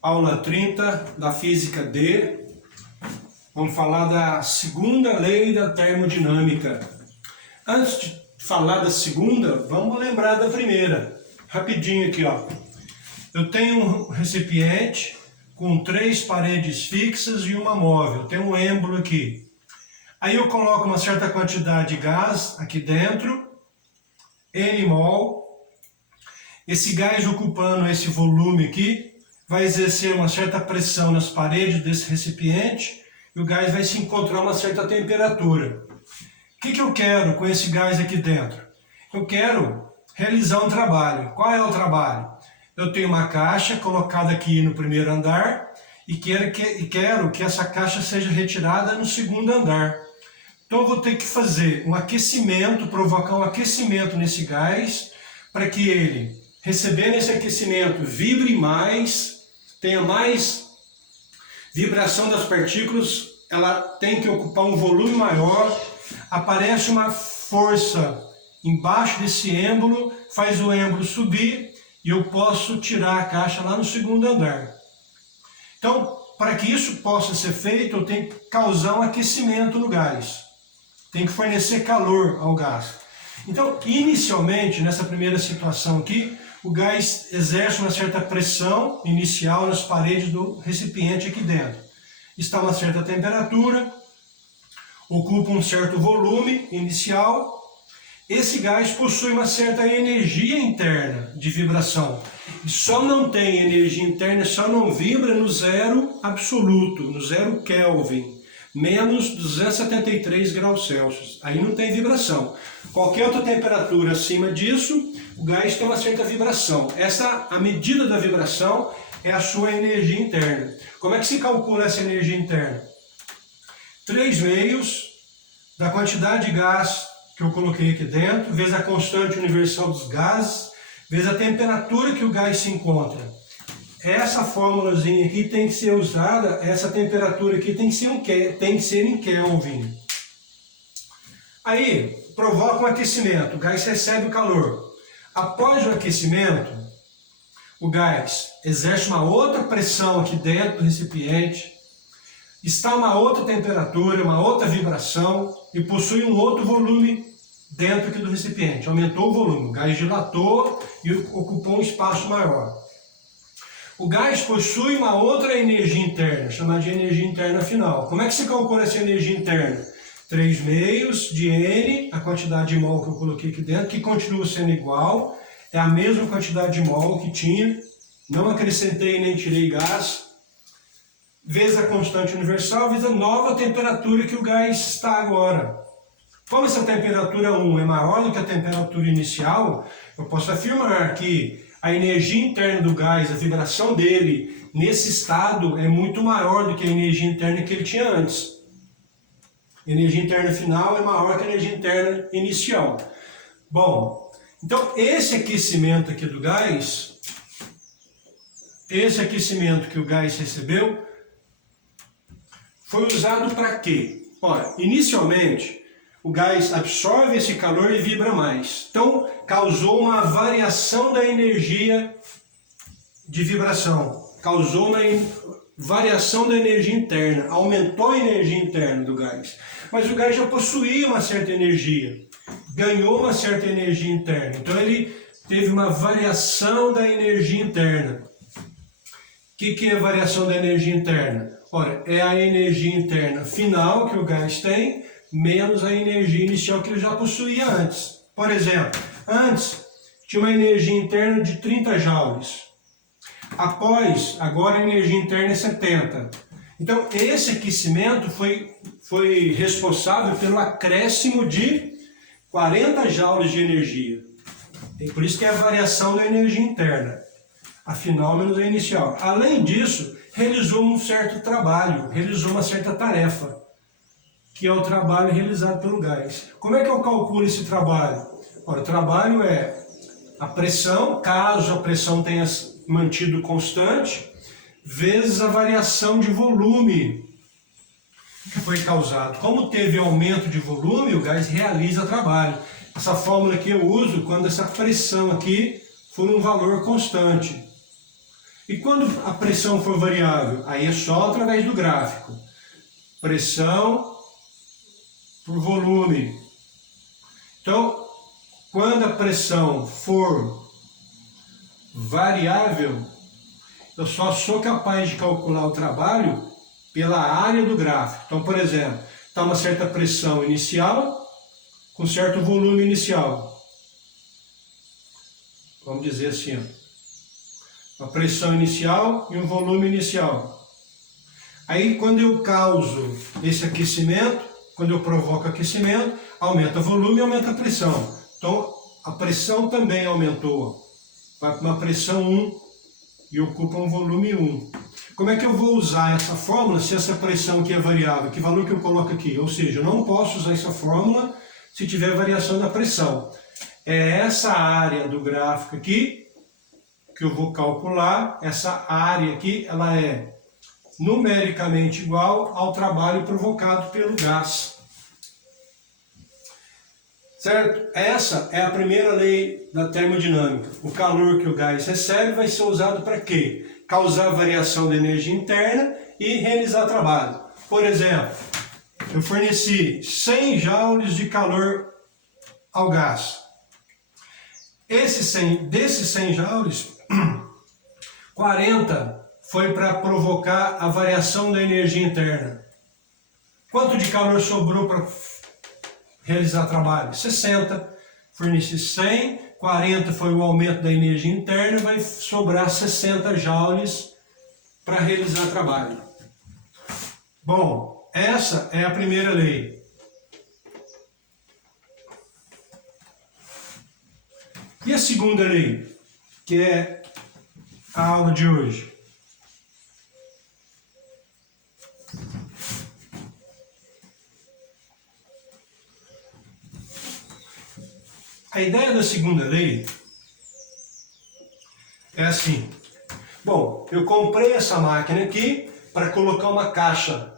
Aula 30 da Física D. Vamos falar da segunda lei da termodinâmica. Antes de falar da segunda, vamos lembrar da primeira. Rapidinho aqui, ó. Eu tenho um recipiente com 3 paredes fixas e uma móvel. Tem um êmbolo aqui. Aí eu coloco uma certa quantidade de gás aqui dentro, N mol. Esse gás ocupando esse volume aqui vai exercer uma certa pressão nas paredes desse recipiente e o gás vai se encontrar uma certa temperatura. O que eu quero com esse gás aqui dentro? Eu quero realizar um trabalho. Qual é o trabalho? Eu tenho uma caixa colocada aqui no primeiro andar e quero que essa caixa seja retirada no segundo andar. Então eu vou ter que fazer um aquecimento, provocar um aquecimento nesse gás para que ele, recebendo esse aquecimento, vibre mais, tenha mais vibração das partículas, ela tem que ocupar um volume maior, aparece uma força embaixo desse êmbolo, faz o êmbolo subir e eu posso tirar a caixa lá no segundo andar. Então, para que isso possa ser feito, eu tenho que causar um aquecimento no gás. Tem que fornecer calor ao gás. Então, inicialmente, nessa primeira situação aqui, o gás exerce uma certa pressão inicial nas paredes do recipiente aqui dentro. Está a uma certa temperatura, ocupa um certo volume inicial. Esse gás possui uma certa energia interna de vibração. E só não tem energia interna, só não vibra no zero absoluto, no zero Kelvin. Menos 273 graus Celsius. Aí não tem vibração. Qualquer outra temperatura acima disso, o gás tem uma certa vibração. A medida da vibração é a sua energia interna. Como é que se calcula essa energia interna? 3/2 da quantidade de gás que eu coloquei aqui dentro, vezes a constante universal dos gases, vezes a temperatura que o gás se encontra. Essa fórmulazinha aqui tem que ser usada, essa temperatura aqui tem que ser em Kelvin. Aí, provoca um aquecimento, o gás recebe o calor. Após o aquecimento, o gás exerce uma outra pressão aqui dentro do recipiente, está a uma outra temperatura, uma outra vibração e possui um outro volume dentro aqui do recipiente. Aumentou o volume, o gás dilatou e ocupou um espaço maior. O gás possui uma outra energia interna, chamada de energia interna final. Como é que se calcula essa energia interna? 3/2 de N, a quantidade de mol que eu coloquei aqui dentro, que continua sendo igual, é a mesma quantidade de mol que tinha, não acrescentei nem tirei gás, vezes a constante universal, vezes a nova temperatura que o gás está agora. Como essa temperatura 1 é maior do que a temperatura inicial, eu posso afirmar que a energia interna do gás, a vibração dele, nesse estado, é muito maior do que a energia interna que ele tinha antes. A energia interna final é maior que a energia interna inicial. Bom, então esse aquecimento aqui do gás, esse aquecimento que o gás recebeu, foi usado para quê? Ora, inicialmente, o gás absorve esse calor e vibra mais. Então, causou uma variação da energia de vibração. Causou uma variação da energia interna. Aumentou a energia interna do gás. Mas o gás já possuía uma certa energia. Ganhou uma certa energia interna. Então, ele teve uma variação da energia interna. O que é a variação da energia interna? Ora, é a energia interna final que o gás tem, menos a energia inicial que ele já possuía antes. Por exemplo, antes tinha uma energia interna de 30 joules. Agora a energia interna é 70. Então esse aquecimento foi responsável pelo acréscimo de 40 joules de energia. E por isso que é a variação da energia interna. A final menos a inicial. Além disso, realizou um certo trabalho, realizou uma certa tarefa, que é o trabalho realizado pelo gás. Como é que eu calculo esse trabalho? Ora, o trabalho é a pressão, caso a pressão tenha mantido constante, vezes a variação de volume que foi causado. Como teve aumento de volume, o gás realiza trabalho. Essa fórmula aqui eu uso quando essa pressão aqui for um valor constante. E quando a pressão for variável? Aí é só através do gráfico. Pressão por volume. Então, quando a pressão for variável, eu só sou capaz de calcular o trabalho pela área do gráfico. Então, por exemplo, está uma certa pressão inicial com certo volume inicial. Vamos dizer assim, ó, uma pressão inicial e um volume inicial. Aí, quando eu causo esse aquecimento, quando eu provoco aquecimento, aumenta o volume e aumenta a pressão. Então, a pressão também aumentou. Vai para uma pressão 1 e ocupa um volume 1. Como é que eu vou usar essa fórmula se essa pressão aqui é variável? Que valor que eu coloco aqui? Ou seja, eu não posso usar essa fórmula se tiver variação da pressão. É essa área do gráfico aqui que eu vou calcular. Essa área aqui, ela é numericamente igual ao trabalho provocado pelo gás. Certo? Essa é a primeira lei da termodinâmica. O calor que o gás recebe vai ser usado para quê? Causar variação da energia interna e realizar trabalho. Por exemplo, eu forneci 100 joules de calor ao gás. Desses 100 joules, 40 foi para provocar a variação da energia interna. Quanto de calor sobrou para realizar trabalho? 60. Forneci 100, 40 foi o aumento da energia interna, vai sobrar 60 joules para realizar trabalho. Bom, essa é a primeira lei. E a segunda lei, que é a aula de hoje? A ideia da segunda lei é assim. Bom, eu comprei essa máquina aqui para colocar uma caixa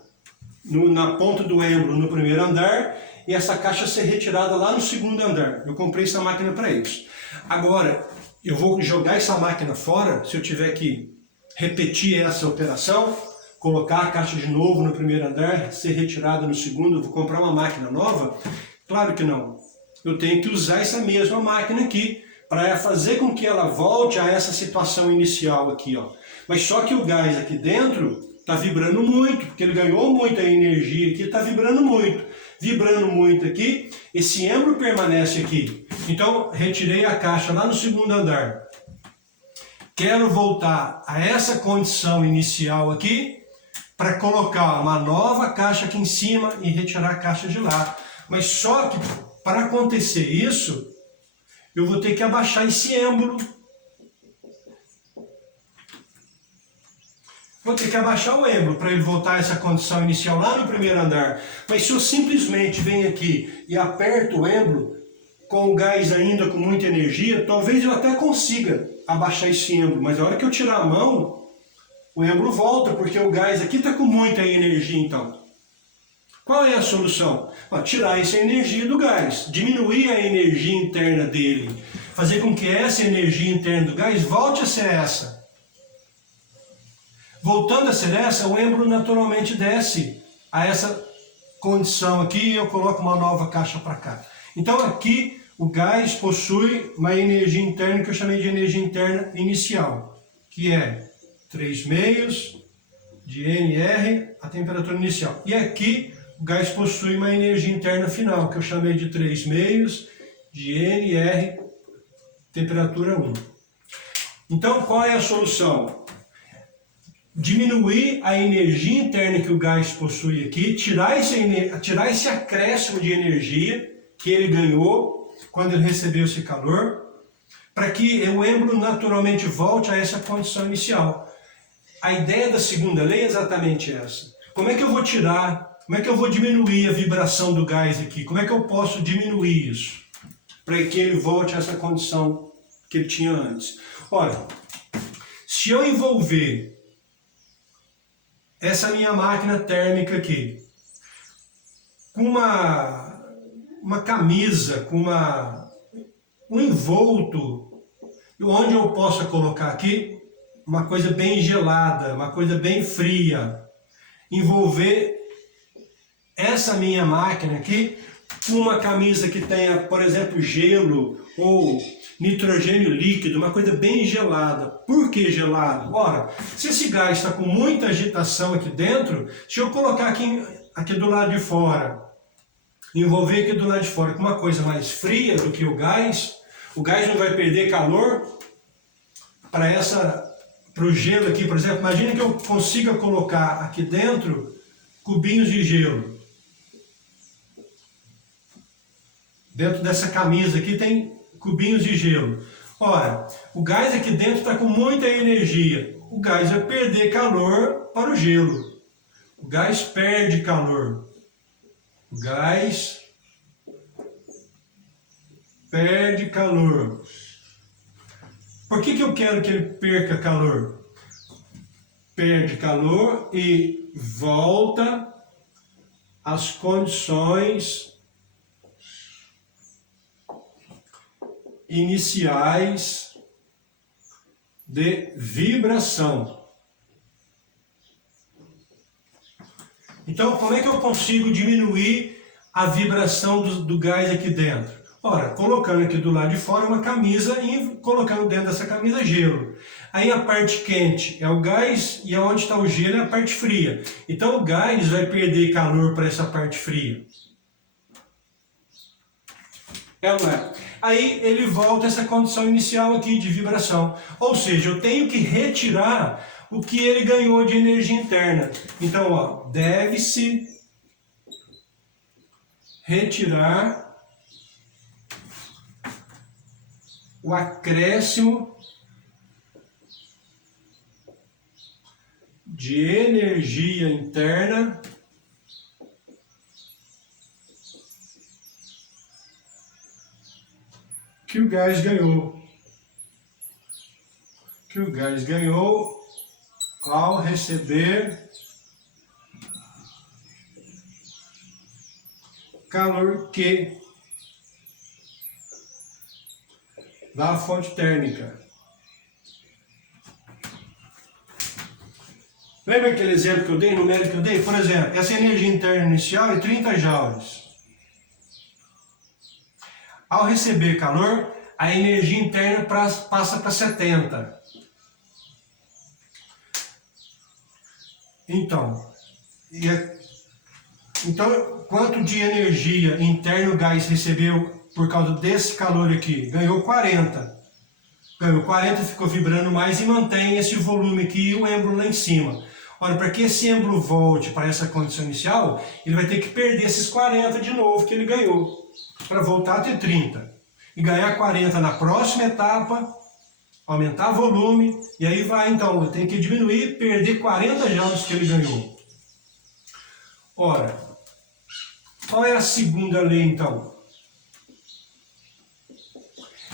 na ponta do êmbolo no primeiro andar e essa caixa ser retirada lá no segundo andar. Eu comprei essa máquina para isso. Agora, eu vou jogar essa máquina fora se eu tiver que repetir essa operação, colocar a caixa de novo no primeiro andar, ser retirada no segundo, eu vou comprar uma máquina nova? Claro que não. Eu tenho que usar essa mesma máquina aqui para fazer com que ela volte a essa situação inicial aqui, ó. Mas só que o gás aqui dentro está vibrando muito, porque ele ganhou muita energia aqui, está vibrando muito. Vibrando muito aqui, esse êmbolo permanece aqui. Então, retirei a caixa lá no segundo andar. Quero voltar a essa condição inicial aqui para colocar uma nova caixa aqui em cima e retirar a caixa de lá. Mas só que para acontecer isso, eu vou ter que abaixar esse êmbolo. Vou ter que abaixar o êmbolo para ele voltar a essa condição inicial lá no primeiro andar. Mas se eu simplesmente venho aqui e aperto o êmbolo, com o gás ainda com muita energia, talvez eu até consiga abaixar esse êmbolo. Mas a hora que eu tirar a mão, o êmbolo volta, porque o gás aqui está com muita energia então. Qual é a solução? Tirar essa energia do gás, diminuir a energia interna dele, fazer com que essa energia interna do gás volte a ser essa. Voltando a ser essa, o êmbolo naturalmente desce a essa condição aqui e eu coloco uma nova caixa para cá. Então aqui o gás possui uma energia interna que eu chamei de energia interna inicial, que é 3/2 de NR, a temperatura inicial. E aqui o gás possui uma energia interna final, que eu chamei de 3/2 de NR, temperatura 1. Então, qual é a solução? Diminuir a energia interna que o gás possui aqui, tirar esse acréscimo de energia que ele ganhou quando ele recebeu esse calor, para que o êmbolo naturalmente volte a essa condição inicial. A ideia da segunda lei é exatamente essa. Como é que eu vou tirar, como é que eu vou diminuir a vibração do gás aqui? Como é que eu posso diminuir isso? Para que ele volte a essa condição que ele tinha antes. Ora, se eu envolver essa minha máquina térmica aqui com uma camisa, com um envolto, onde eu possa colocar aqui uma coisa bem gelada, uma coisa bem fria, envolver essa minha máquina aqui com uma camisa que tenha, por exemplo, gelo ou nitrogênio líquido, uma coisa bem gelada. Por que gelado? Ora, se esse gás está com muita agitação aqui dentro, se eu colocar aqui do lado de fora, envolver aqui do lado de fora com uma coisa mais fria do que o gás não vai perder calor para o gelo aqui, por exemplo. Imagina que eu consiga colocar aqui dentro cubinhos de gelo. Dentro dessa camisa aqui tem cubinhos de gelo. Ora, o gás aqui dentro está com muita energia. O gás vai perder calor para o gelo. O gás perde calor. O gás perde calor. Por que eu quero que ele perca calor? Perde calor e volta às condições iniciais de vibração. Então, como é que eu consigo diminuir a vibração do gás aqui dentro? Ora, colocando aqui do lado de fora uma camisa e colocando dentro dessa camisa gelo. Aí a parte quente é o gás e onde está o gelo é a parte fria. Então o gás vai perder calor para essa parte fria. É ou não é? Aí ele volta a essa condição inicial aqui de vibração. Ou seja, eu tenho que retirar o que ele ganhou de energia interna. Então, ó, deve-se retirar o acréscimo de energia interna que o gás ganhou. Que o gás ganhou ao receber calor Q da fonte térmica. Lembra aquele exemplo que eu dei, numérico que eu dei? Por exemplo, essa energia interna inicial é 30 joules. Ao receber calor, a energia interna passa para 70. Então, quanto de energia interna o gás recebeu por causa desse calor aqui? Ganhou 40. Ganhou 40, ficou vibrando mais e mantém esse volume aqui e o êmbolo lá em cima. Ora, para que esse êmbolo volte para essa condição inicial, ele vai ter que perder esses 40 de novo que ele ganhou, para voltar a ter 30. E ganhar 40 na próxima etapa, aumentar o volume, e aí vai, então, eu tenho que diminuir, perder 40 joules que ele ganhou. Ora, qual é a segunda lei, então?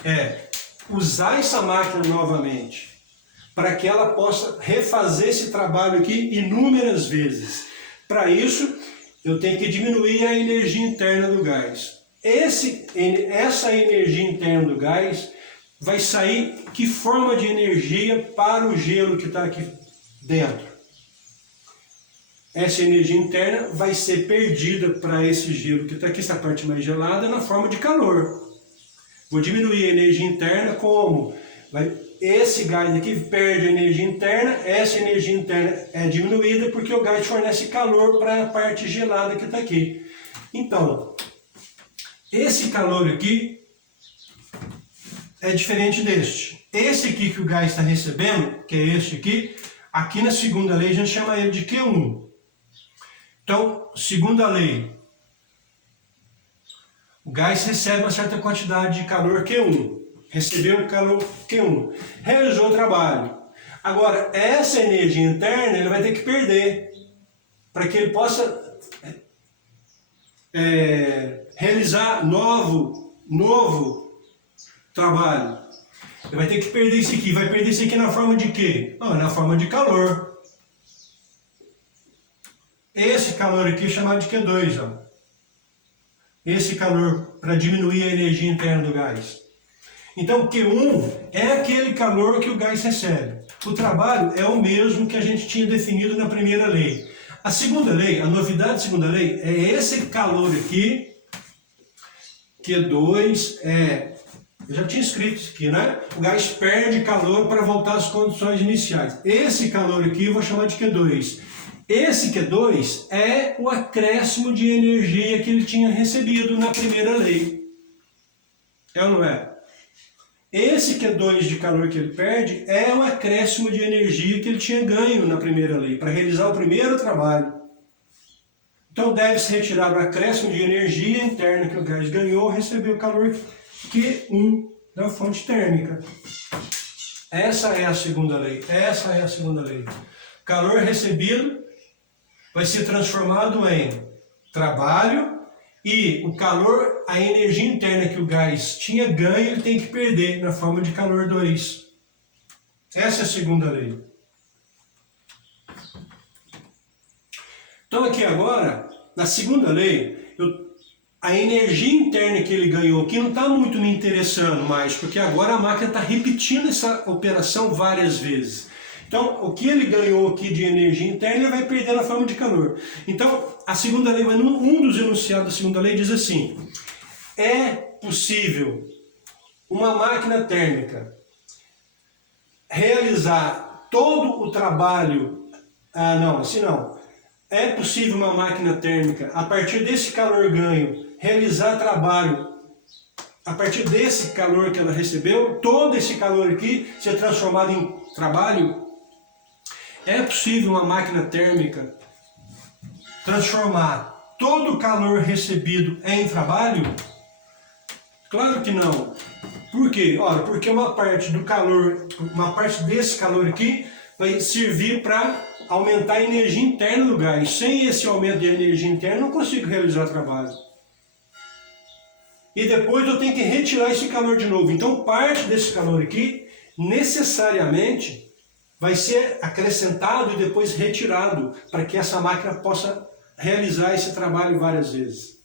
É usar essa máquina novamente, para que ela possa refazer esse trabalho aqui inúmeras vezes. Para isso, eu tenho que diminuir a energia interna do gás. Essa energia interna do gás vai sair que forma de energia para o gelo que está aqui dentro. Essa energia interna vai ser perdida para esse gelo que está aqui, essa parte mais gelada, na forma de calor. Vou diminuir a energia interna como? Esse gás aqui perde a energia interna, essa energia interna é diminuída porque o gás fornece calor para a parte gelada que está aqui. Então, esse calor aqui é diferente deste. Esse aqui que o gás está recebendo, que é este aqui na segunda lei a gente chama ele de Q1. Então, segunda lei, o gás recebe uma certa quantidade de calor Q1. Recebeu o calor Q1. Realizou o trabalho. Agora, essa energia interna ele vai ter que perder para que ele possa realizar novo trabalho. Ele vai ter que perder isso aqui. Vai perder isso aqui na forma de quê? Na forma de calor. Esse calor aqui é chamado de Q2. Esse calor para diminuir a energia interna do gás. Então Q1 é aquele calor que o gás recebe. O trabalho é o mesmo que a gente tinha definido na primeira lei. A segunda lei, a novidade da segunda lei, é esse calor aqui, Q2 eu já tinha escrito isso aqui, né? O gás perde calor para voltar às condições iniciais. Esse calor aqui eu vou chamar de Q2. Esse Q2 é o acréscimo de energia que ele tinha recebido na primeira lei. É ou não é? Esse Q2 de calor que ele perde é o acréscimo de energia que ele tinha ganho na primeira lei, para realizar o primeiro trabalho. Então deve-se retirar o acréscimo de energia interna que o gás ganhou, receber o calor Q1 da fonte térmica. Essa é a segunda lei. Essa é a segunda lei. Calor recebido vai ser transformado em trabalho e o calor, a energia interna que o gás tinha ganho, ele tem que perder na forma de calor 2. Essa é a segunda lei. Então aqui agora, na segunda lei, a energia interna que ele ganhou aqui não está muito me interessando mais, porque agora a máquina está repetindo essa operação várias vezes. Então, o que ele ganhou aqui de energia interna, ele vai perder na forma de calor. Então, a segunda lei, um dos enunciados da segunda lei diz assim: é possível uma máquina térmica realizar todo o trabalho... não, assim não. É possível uma máquina térmica, a partir desse calor ganho, realizar trabalho, a partir desse calor que ela recebeu, todo esse calor aqui ser transformado em trabalho? É possível uma máquina térmica transformar todo o calor recebido em trabalho? Claro que não. Por quê? Ora, porque uma parte do calor, uma parte desse calor aqui vai servir para aumentar a energia interna do gás. Sem esse aumento de energia interna, eu não consigo realizar trabalho. E depois eu tenho que retirar esse calor de novo. Então, parte desse calor aqui, necessariamente, vai ser acrescentado e depois retirado, para que essa máquina possa realizar esse trabalho várias vezes.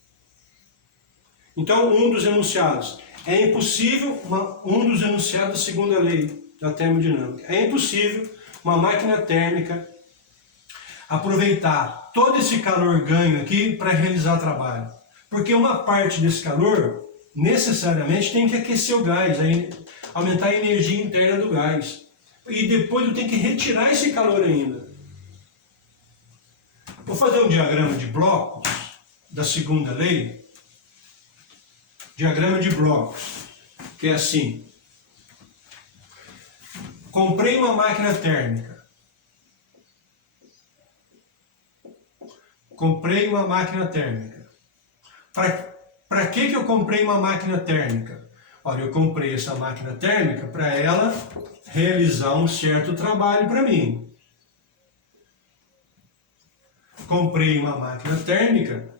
Então, um dos enunciados. É impossível, um dos enunciados da segunda lei da termodinâmica. É impossível uma máquina térmica aproveitar todo esse calor ganho aqui para realizar trabalho. Porque uma parte desse calor, necessariamente, tem que aquecer o gás, aumentar a energia interna do gás. E depois eu tenho que retirar esse calor ainda. Vou fazer um diagrama de blocos da segunda lei. Diagrama de blocos, que é assim. Comprei uma máquina térmica. Comprei uma máquina térmica. Para que eu comprei uma máquina térmica? Olha, eu comprei essa máquina térmica para ela realizar um certo trabalho para mim. Comprei uma máquina térmica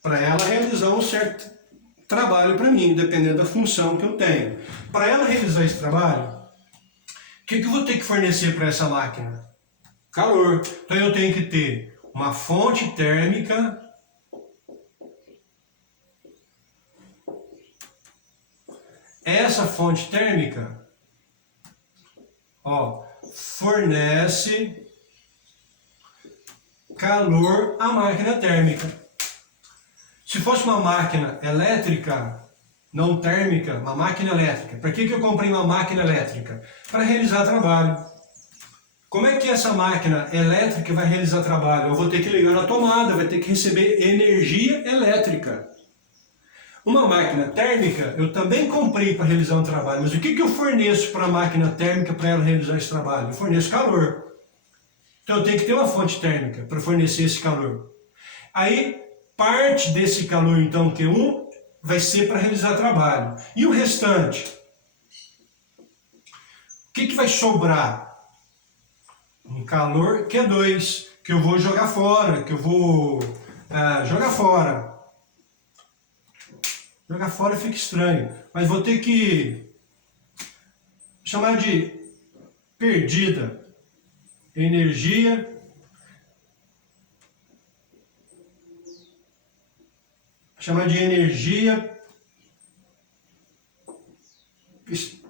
para ela realizar um certo trabalho para mim, dependendo da função que eu tenho. Para ela realizar esse trabalho, o que eu vou ter que fornecer para essa máquina? Calor. Então eu tenho que ter uma fonte térmica essa fonte térmica, fornece calor à máquina térmica. Se fosse uma máquina elétrica, não térmica, uma máquina elétrica. Para que eu comprei uma máquina elétrica? Para realizar trabalho. Como é que essa máquina elétrica vai realizar trabalho? Eu vou ter que ligar na tomada, vai ter que receber energia elétrica. Uma máquina térmica, eu também comprei para realizar um trabalho, mas o que eu forneço para a máquina térmica para ela realizar esse trabalho? Eu forneço calor. Então eu tenho que ter uma fonte térmica para fornecer esse calor. Aí, parte desse calor, então, Q1, vai ser para realizar trabalho. E o restante? O que vai sobrar? Um calor Q2, que eu vou jogar fora, que eu vou jogar fora. Jogar fora fica estranho, mas vou ter que chamar de perdida. Energia chamar de energia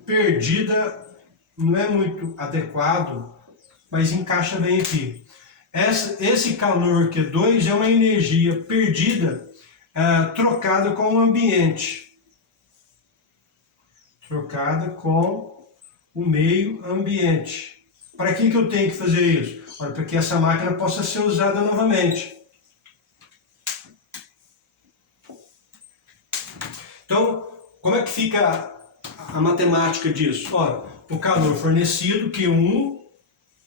perdida não é muito adequado, mas encaixa bem aqui. Esse calor Q2 é uma energia perdida, trocada com o ambiente. Trocada com o meio ambiente. Para que eu tenho que fazer isso? Olha, para que essa máquina possa ser usada novamente. Então, como é que fica a matemática disso? Ora, o calor fornecido, Q1,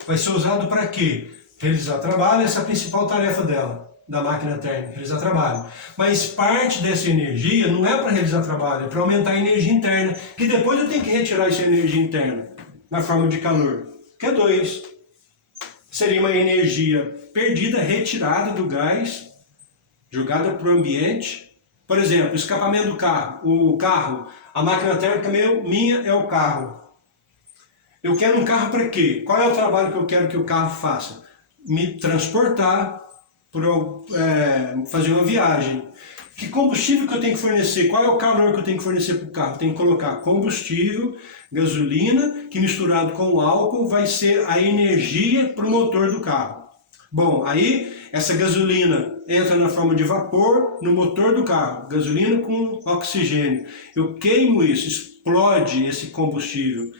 vai ser usado para quê? Realizar trabalho, essa é a principal tarefa dela, da máquina térmica, realizar trabalho. Mas parte dessa energia não é para realizar trabalho, é para aumentar a energia interna, que depois eu tenho que retirar essa energia interna, na forma de calor. Q2 seria uma energia perdida, retirada do gás, jogada para o ambiente. Por exemplo, o escapamento do carro, a máquina térmica minha é o carro. Eu quero um carro para quê? Qual é o trabalho que eu quero que o carro faça? Me transportar, fazer uma viagem. Que combustível que eu tenho que fornecer? Qual é o calor que eu tenho que fornecer para o carro? Tenho que colocar combustível, gasolina, que misturado com o álcool vai ser a energia para o motor do carro. Bom, aí essa gasolina entra na forma de vapor no motor do carro, gasolina com oxigênio. Eu queimo isso, explode esse combustível.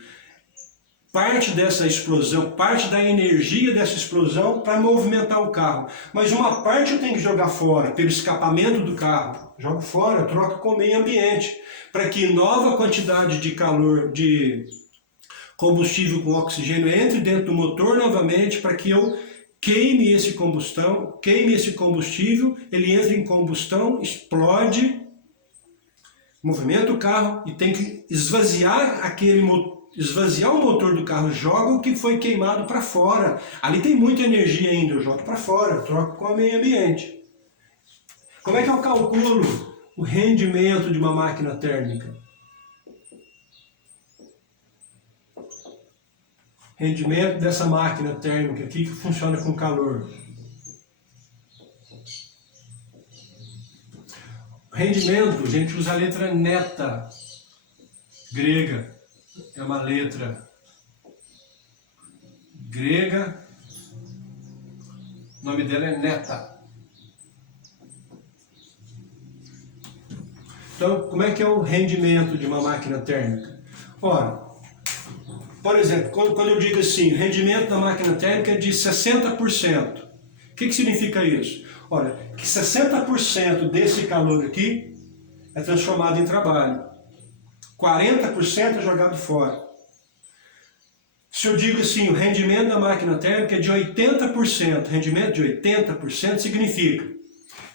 Parte dessa explosão, parte da energia dessa explosão para movimentar o carro. Mas uma parte eu tenho que jogar fora, pelo escapamento do carro. Jogo fora, troco com o meio ambiente, para que nova quantidade de calor, de combustível com oxigênio entre dentro do motor novamente, para que eu queime esse combustível, ele entra em combustão, explode, movimenta o carro e tem que esvaziar o motor do carro, joga o que foi queimado para fora. Ali tem muita energia ainda, eu jogo para fora, eu troco com o meio ambiente. Como é que eu calculo o rendimento de uma máquina térmica? Rendimento dessa máquina térmica aqui que funciona com calor. Rendimento, a gente usa a letra neta, grega. É uma letra grega, o nome dela é neta. Então, como é que é o rendimento de uma máquina térmica? Ora, por exemplo, quando eu digo assim, o rendimento da máquina térmica é de 60%. O que significa isso? Olha, que 60% desse calor aqui é transformado em trabalho. 40% é jogado fora. Se eu digo assim, o rendimento da máquina térmica é de 80%, rendimento de 80% significa,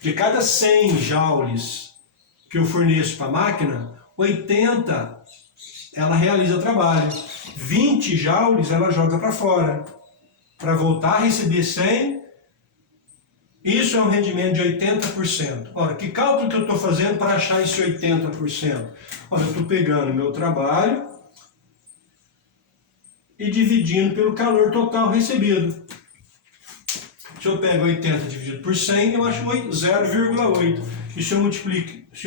de cada 100 joules que eu forneço para a máquina, 80 ela realiza trabalho, 20 joules ela joga para fora, para voltar a receber 100, isso é um rendimento de 80%. Ora, que cálculo que eu estou fazendo para achar esse 80%? Ora, eu estou pegando meu trabalho e dividindo pelo calor total recebido. Se eu pego 80 dividido por 100, eu acho 0,8. E se eu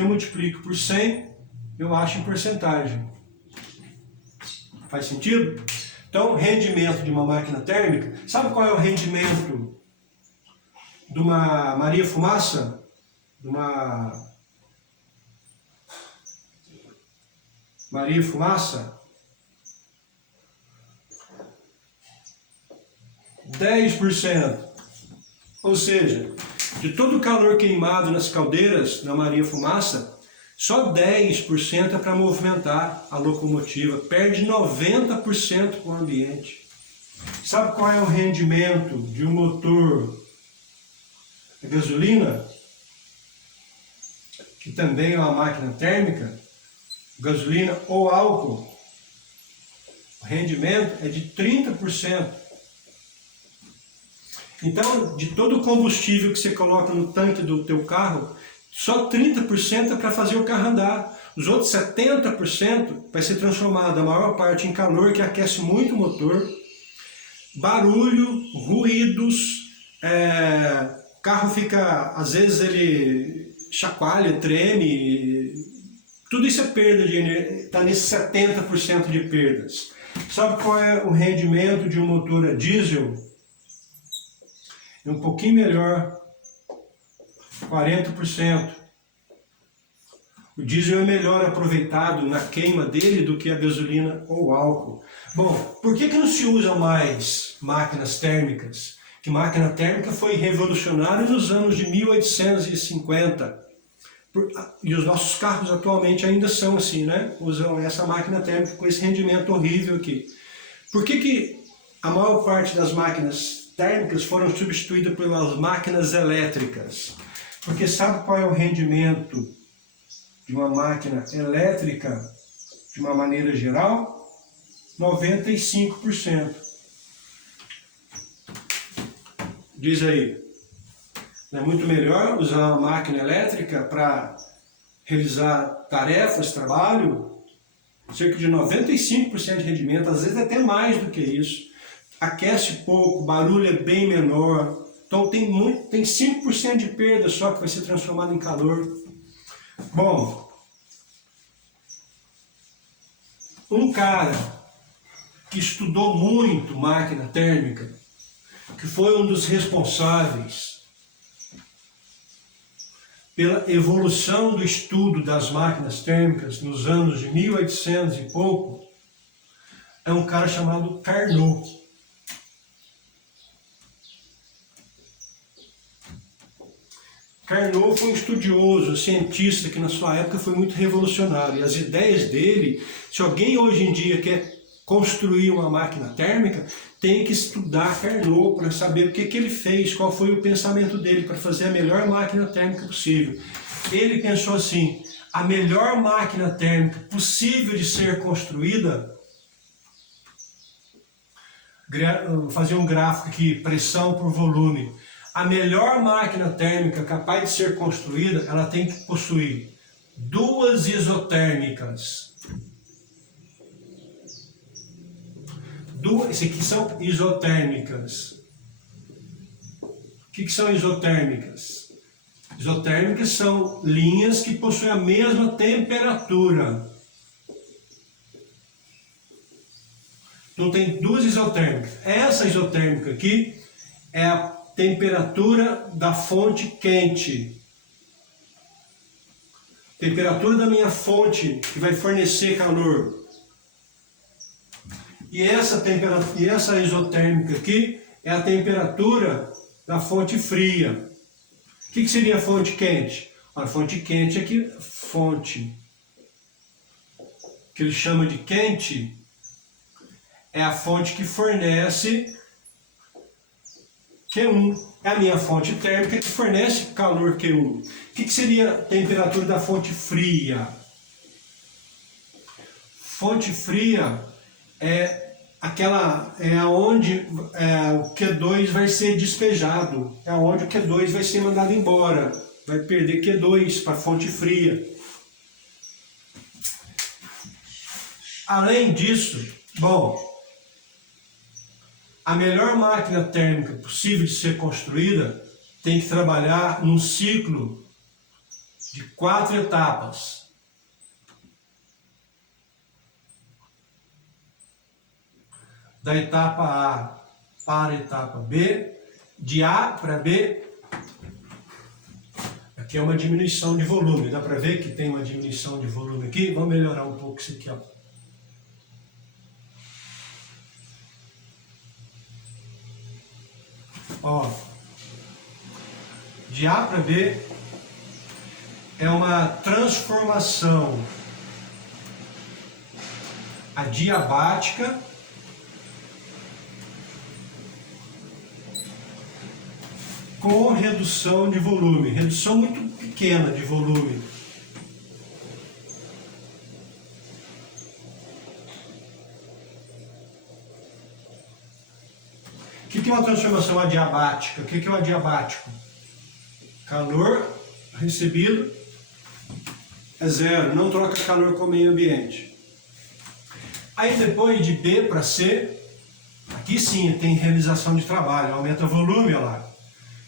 multiplico por 100, eu acho em porcentagem. Faz sentido? Então, rendimento de uma máquina térmica, sabe qual é o rendimento de uma Maria Fumaça? De uma Maria Fumaça? 10%. Ou seja, de todo o calor queimado nas caldeiras da Maria Fumaça, só 10% é para movimentar a locomotiva, perde 90% com o ambiente. Sabe qual é o rendimento de um motor a gasolina, que também é uma máquina térmica, gasolina ou álcool? O rendimento é de 30%. Então, de todo o combustível que você coloca no tanque do teu carro, só 30% é para fazer o carro andar. Os outros 70% vai ser transformado, a maior parte, em calor, que aquece muito o motor, barulho, ruídos, o carro fica, às vezes ele chacoalha, treme, Tudo isso é perda de energia, está nesse 70% de perdas. Sabe qual é o rendimento de um motor a diesel? É um pouquinho melhor, 40%. O diesel é melhor aproveitado na queima dele do que a gasolina ou álcool. Bom, por que não se usa mais máquinas térmicas? Que máquina térmica foi revolucionária nos anos de 1850. E os nossos carros atualmente ainda são assim, né? Usam essa máquina térmica com esse rendimento horrível aqui. Por que a maior parte das máquinas térmicas foram substituídas pelas máquinas elétricas? Porque sabe qual é o rendimento de uma máquina elétrica de uma maneira geral? 95%. Diz aí, não é muito melhor usar uma máquina elétrica para realizar tarefas, trabalho? Cerca de 95% de rendimento, às vezes até mais do que isso. Aquece pouco, o barulho é bem menor. Então tem 5% de perda só que vai ser transformado em calor. Bom, um cara que estudou muito máquina térmica, que foi um dos responsáveis pela evolução do estudo das máquinas térmicas nos anos de 1800 e pouco, é um cara chamado Carnot. Carnot foi um estudioso, cientista que na sua época foi muito revolucionário. E as ideias dele, se alguém hoje em dia quer construir uma máquina térmica, tem que estudar Carnot para saber o que ele fez, qual foi o pensamento dele para fazer a melhor máquina térmica possível. Ele pensou assim, a melhor máquina térmica possível de ser construída, vou fazer um gráfico aqui, pressão por volume. A melhor máquina térmica capaz de ser construída, ela tem que possuir duas isotérmicas. Isso aqui são isotérmicas. O que são isotérmicas? Isotérmicas são linhas que possuem a mesma temperatura. Então tem duas isotérmicas. Essa isotérmica aqui é a temperatura da fonte quente. Temperatura da minha fonte que vai fornecer calor. E essa isotérmica aqui é a temperatura da fonte fria. O que seria a fonte quente? A fonte quente aqui, fonte que ele chama de quente, é a fonte que fornece Q1. É a minha fonte térmica que fornece calor Q1. O que seria a temperatura da fonte fria? Fonte fria é onde o Q2 vai ser despejado, é onde o Q2 vai ser mandado embora, vai perder Q2 para a fonte fria. Além disso, bom, a melhor máquina térmica possível de ser construída tem que trabalhar num ciclo de 4 etapas. Da etapa A para a etapa B, de A para B, aqui é uma diminuição de volume, dá para ver que tem uma diminuição de volume aqui, vamos melhorar um pouco isso aqui, ó. Ó, de A para B é uma transformação adiabática com redução de volume, redução muito pequena de volume. O que é uma transformação adiabática? O que é o adiabático? Calor recebido é zero, não troca calor com o meio ambiente. Aí depois de B para C, aqui sim tem realização de trabalho, aumenta o volume, olha lá.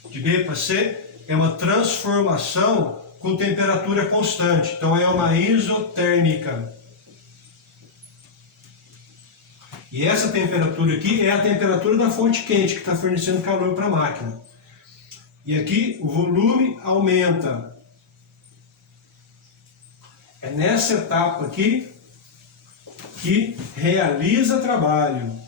De B para C é uma transformação com temperatura constante. Então é uma isotérmica. E essa temperatura aqui é a temperatura da fonte quente que está fornecendo calor para a máquina. E aqui o volume aumenta. É nessa etapa aqui que realiza trabalho.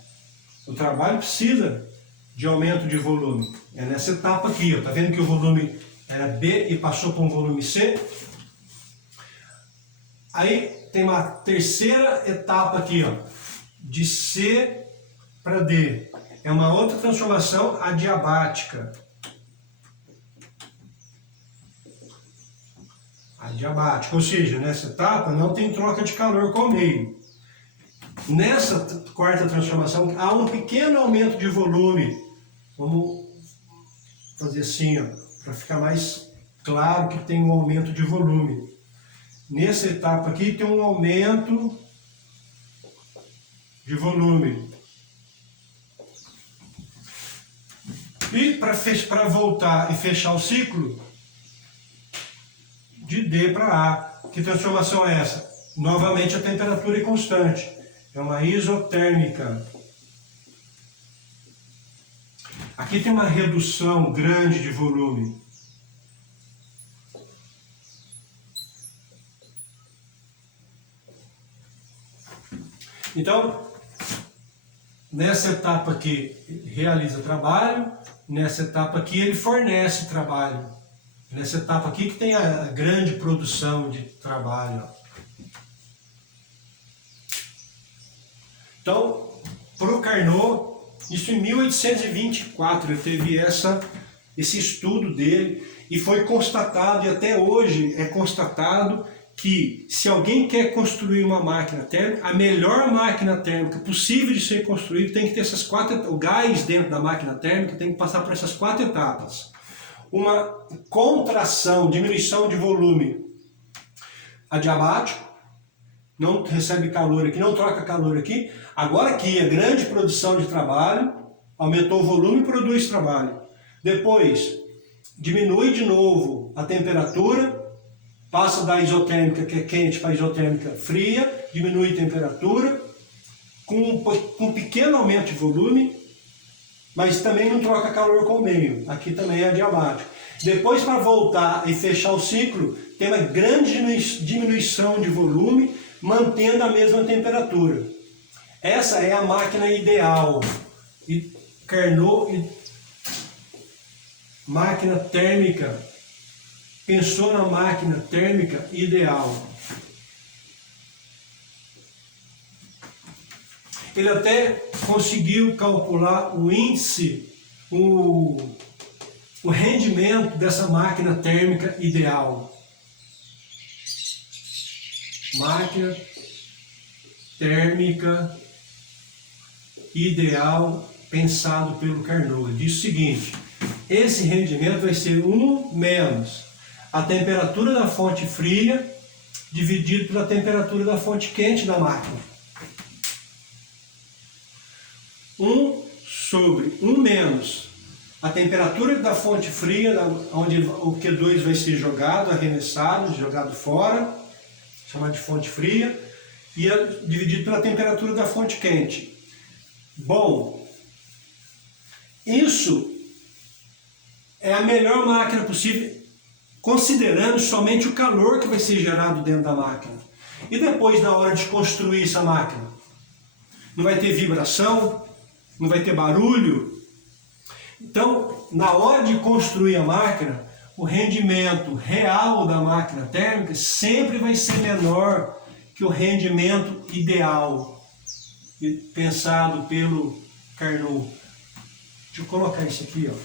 O trabalho precisa de aumento de volume. É nessa etapa aqui. Está vendo que o volume era B e passou para um volume C? Aí tem uma terceira etapa aqui, ó, de C para D. É uma outra transformação adiabática. Adiabática, ou seja, nessa etapa não tem troca de calor com o meio. Nessa quarta transformação há um pequeno aumento de volume. Vamos fazer assim, ó, para ficar mais claro que tem um aumento de volume. Nessa etapa aqui tem um aumento de volume. E para voltar e fechar o ciclo, de D para A. Que transformação é essa? Novamente a temperatura é constante. É uma isotérmica. Aqui tem uma redução grande de volume. Então, nessa etapa aqui realiza trabalho, nessa etapa aqui ele fornece trabalho. Nessa etapa aqui que tem a grande produção de trabalho. Então, para o Carnot, isso em 1824, ele teve esse estudo dele e foi constatado, e até hoje é constatado, que se alguém quer construir uma máquina térmica, a melhor máquina térmica possível de ser construída tem que ter essas quatro, o gás dentro da máquina térmica tem que passar por essas quatro etapas. Uma contração, diminuição de volume adiabático, não recebe calor aqui, não troca calor aqui. Agora aqui a grande produção de trabalho, aumentou o volume e produz trabalho. Depois, diminui de novo a temperatura, passa da isotérmica, que é quente, para a isotérmica fria, diminui a temperatura, com um pequeno aumento de volume, mas também não troca calor com o meio. Aqui também é adiabático. Depois, para voltar e fechar o ciclo, tem uma grande diminuição de volume, mantendo a mesma temperatura. Essa é a máquina ideal. E Carnot, máquina térmica, pensou na máquina térmica ideal. Ele até conseguiu calcular o índice, o rendimento dessa máquina térmica ideal. Máquina térmica ideal pensado pelo Carnot. Ele diz o seguinte: esse rendimento vai ser 1 menos a temperatura da fonte fria dividido pela temperatura da fonte quente da máquina. 1 sobre 1 menos a temperatura da fonte fria, onde o Q2 vai ser jogado, arremessado, jogado fora, chamado de fonte fria, e dividido pela temperatura da fonte quente. Bom, isso é a melhor máquina possível, considerando somente o calor que vai ser gerado dentro da máquina. E depois, na hora de construir essa máquina, não vai ter vibração, não vai ter barulho. Então, na hora de construir a máquina, o rendimento real da máquina térmica sempre vai ser menor que o rendimento ideal pensado pelo Carnot. Deixa eu colocar isso aqui, ó.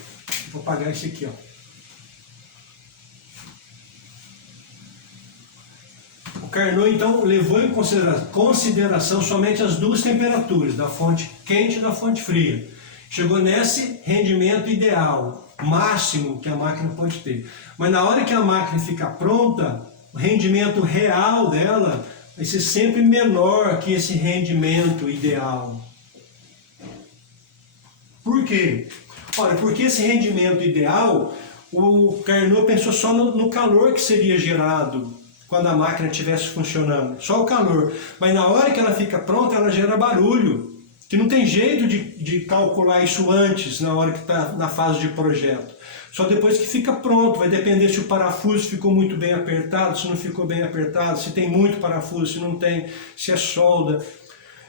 Vou apagar isso aqui, ó. O Carnot, então, levou em consideração somente as duas temperaturas, da fonte quente e da fonte fria. Chegou nesse rendimento ideal, máximo que a máquina pode ter. Mas na hora que a máquina ficar pronta, o rendimento real dela vai ser sempre menor que esse rendimento ideal. Por quê? Ora, porque esse rendimento ideal, o Carnot pensou só no calor que seria gerado quando a máquina estivesse funcionando, só o calor. Mas na hora que ela fica pronta, ela gera barulho, que não tem jeito de calcular isso antes, na hora que está na fase de projeto. Só depois que fica pronto, vai depender se o parafuso ficou muito bem apertado, se não ficou bem apertado, se tem muito parafuso, se não tem, se é solda.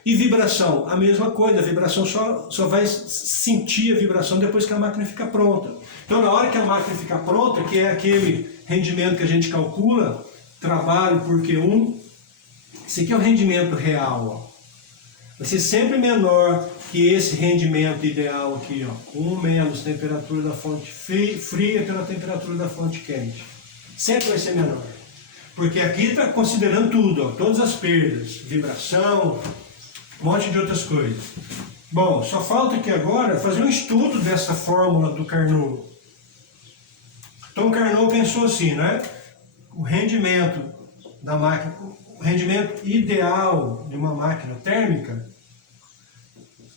E vibração, a mesma coisa, a vibração só vai sentir a vibração depois que a máquina fica pronta. Então na hora que a máquina fica pronta, que é aquele rendimento que a gente calcula, trabalho por Q1, esse aqui é o rendimento real, ó. Vai ser sempre menor que esse rendimento ideal aqui, ó, 1 menos temperatura da fonte fria pela temperatura da fonte quente. Sempre vai ser menor. Porque aqui está considerando tudo, ó, todas as perdas, vibração, um monte de outras coisas. Bom, só falta aqui agora fazer um estudo dessa fórmula do Carnot. Então o Carnot pensou assim, né? O rendimento da máquina, o rendimento ideal de uma máquina térmica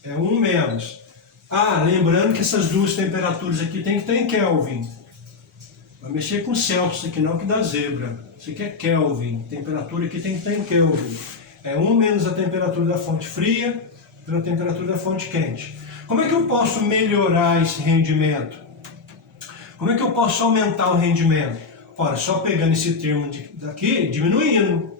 é 1 menos. Ah, lembrando que essas duas temperaturas aqui tem que estar em Kelvin. Vai mexer com Celsius aqui não, que dá zebra. Isso aqui é Kelvin. Temperatura aqui tem que estar em Kelvin. É 1 menos a temperatura da fonte fria pela temperatura da fonte quente. Como é que eu posso melhorar esse rendimento? Como é que eu posso aumentar o rendimento? Ora, só pegando esse termo daqui, diminuindo.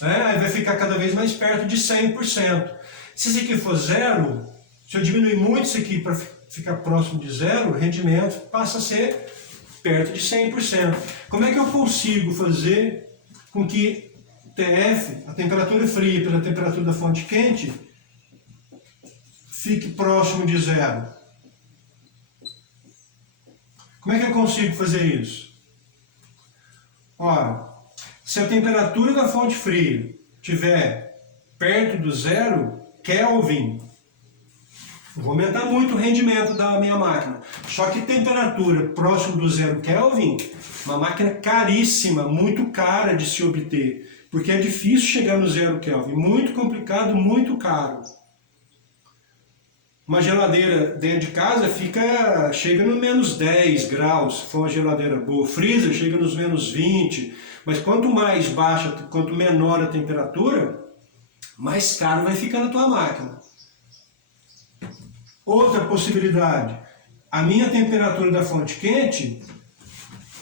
Aí vai ficar cada vez mais perto de 100%. Se isso aqui for zero, se eu diminuir muito isso aqui para ficar próximo de zero, o rendimento passa a ser perto de 100%. Como é que eu consigo fazer com que TF, a temperatura fria pela temperatura da fonte quente, fique próximo de zero? Como é que eu consigo fazer isso? Ora, se a temperatura da fonte fria estiver perto do zero Kelvin, eu vou aumentar muito o rendimento da minha máquina. Só que temperatura próximo do zero Kelvin, uma máquina caríssima, muito cara de se obter, porque é difícil chegar no zero Kelvin, muito complicado, muito caro. Uma geladeira dentro de casa chega no menos 10 graus, se for uma geladeira boa. O freezer chega nos menos 20, mas quanto mais baixa, quanto menor a temperatura, mais caro vai ficar na tua máquina. Outra possibilidade, a minha temperatura da fonte quente,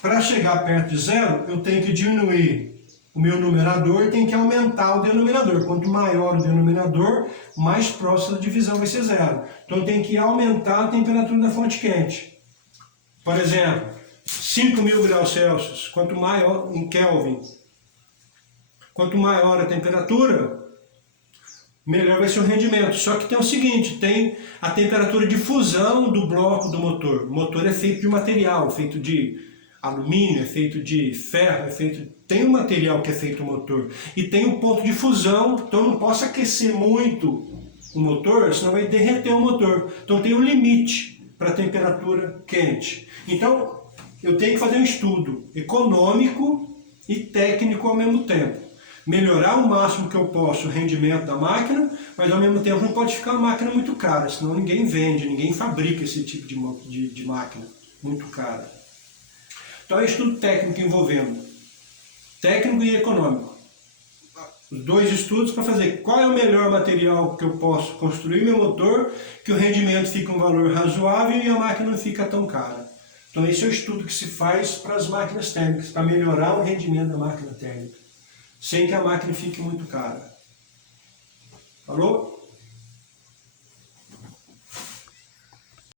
para chegar perto de zero, eu tenho que diminuir o meu numerador e tenho que aumentar o denominador. Quanto maior o denominador, mais próximo da divisão vai ser zero. Então eu tenho que aumentar a temperatura da fonte quente. Por exemplo, 5.000 graus Celsius, quanto maior em Kelvin, quanto maior a temperatura, melhor vai ser o rendimento. Só que tem o seguinte, tem a temperatura de fusão do bloco do motor. O motor é feito de material, feito de alumínio, é feito de ferro, tem um material que é feito o motor. E tem um ponto de fusão, então eu não posso aquecer muito o motor, senão vai derreter o motor. Então tem um limite para a temperatura quente. Então eu tenho que fazer um estudo econômico e técnico ao mesmo tempo. Melhorar o máximo que eu posso o rendimento da máquina, mas ao mesmo tempo não pode ficar uma máquina muito cara, senão ninguém vende, ninguém fabrica esse tipo de máquina muito cara. Então é estudo técnico envolvendo técnico e econômico. Os dois estudos para fazer qual é o melhor material que eu posso construir meu motor, que o rendimento fica um valor razoável e a máquina não fica tão cara. Então esse é o estudo que se faz para as máquinas térmicas, para melhorar o rendimento da máquina térmica, sem que a máquina fique muito cara. Falou?